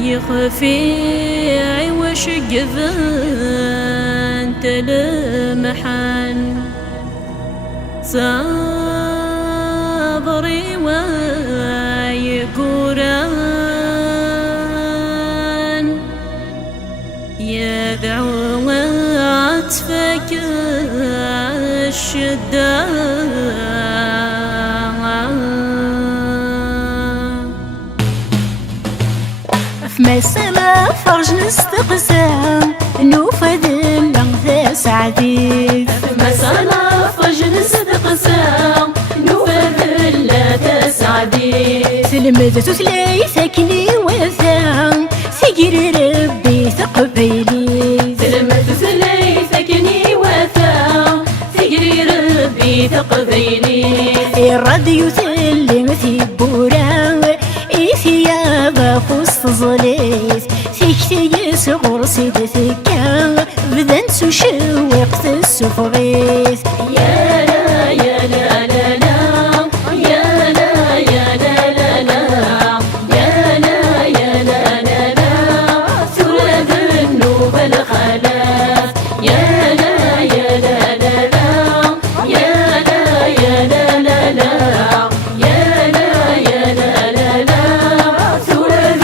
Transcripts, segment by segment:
يخفي وش قذن تلمحن صبري ويقورن يدعو عطفك الشدة فما السما فرج نستقسم نوفد اللغة سعدي فما السما فرج نستقسم نوفد اللغة سعدي تلمذ ثلاثكني وثام ثقر ربي ثقبيلي تلمذ ثلاثكني وثام ثقر ربي ثقبيلي الراديو ثلم ثبورا ثياب فوسط ظليت ثكتي صغر سيد ثكا بدن سشوقت السفغيث يا لا يا لا لا لا يا لا يا لا لا لا يا لا يا لا لا لا ثلث النوب الخلاف يا لا يا لا لا لا يا لا يا لا لا لا يا لا يا لا لا لا ثلث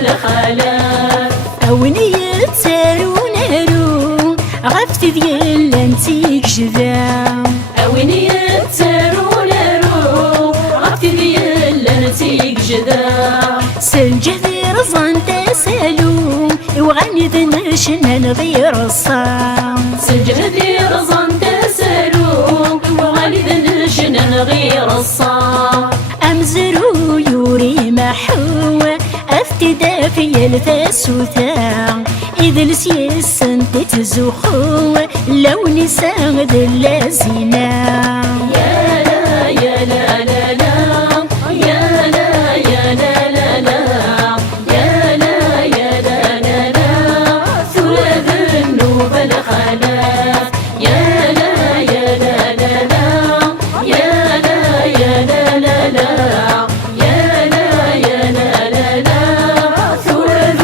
الخلاف أونية سارو نارو غفت ديال انتيك جذام أونية سارو نارو غفت ديال انتيك جذام سالجذير زنت سالوم وغني ذنشنا نغير الصام سالجذير زنت سالوم وغني ذنشنا نغير الصام أمزرو يوري محوة افتدا في الثاسوثا إذا السيس انت تزخو لو نساء ذل زينا يا لا يا لا لا لا يا لا يا لا لا لا يا لا يا لا لا لا ثلث النوب الخلاف يا لا يا لا لا لا يا لا يا لا لا لا يا لا يا لا لا لا ثلث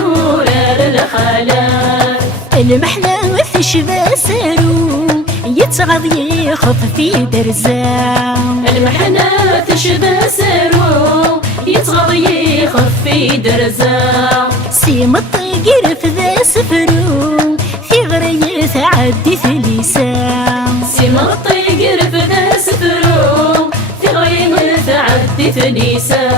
الخلاف المحنة وثشبا سارو يتغض يخف في درزام المحنة تشبه سارو يتغض يخف في درزا سيم الطيقر في ذا سفرو في غري تعدي ثليسام سيما الطيقر في ذا سفرو في غيم تعدي ثليسا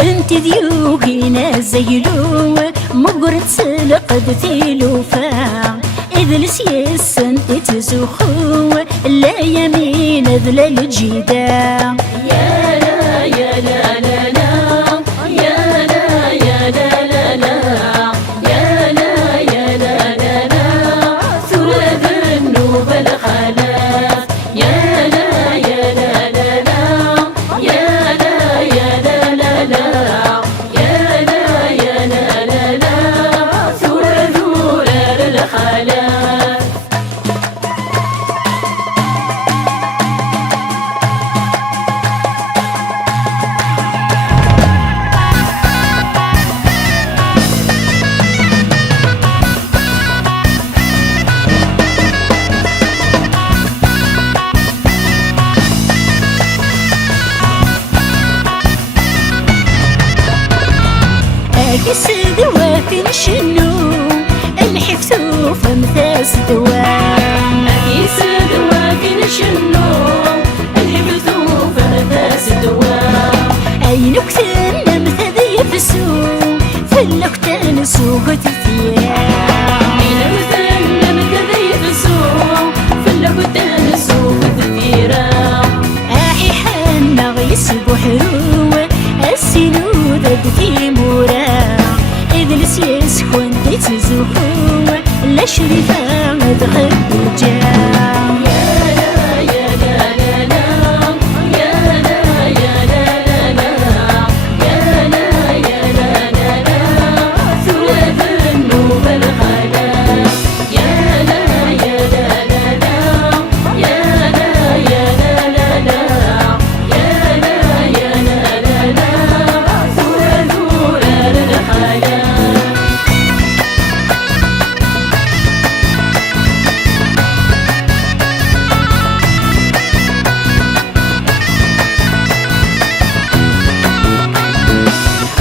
انت ديوكينا زيلو مقرد سلقد ثيلوفا إذ السيس انت تزخو لا يمين ذل الجدام يا لا يا لا لا لا يا لا يا لا لا لا يا لا يا لا لا لا ثلث النوب الخلاف يا لا يا لا لا لا يا لا يا لا لا لا يا لا يا لا لا لا ثلث الخلاف أكس دوا في الشنو الحفتو فمثاس دوام أكيس دوا في الشنو الحفتو فمثاس دوام أي نكتن مثذي يفسو في اللقتان سوق تثيام أين مثل مثذي يفسو في اللقتان سوق تثيرام أحي حنا غيسبو حروة السنود في مورا إذ السيس كنت تزخو لا شريفة مدخل جام يا لا يا لا لا لا يا لا يا لا لا لا يا لا يا لا لا لا ثلث النوب الخلاف يا لا يا لا لا لا يا لا يا لا لا لا يا لا يا لا لا لا ثلث الخلاف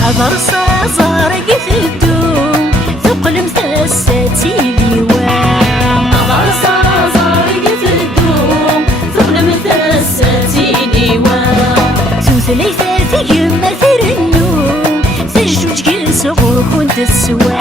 أضرصة زارق في الدوم ثقل مثساتي ديوان أضرصة زارق في الدوم ثقل مثساتي ديوان ثلاثة يما ثرنو ثجوج كيس غور كنت السوا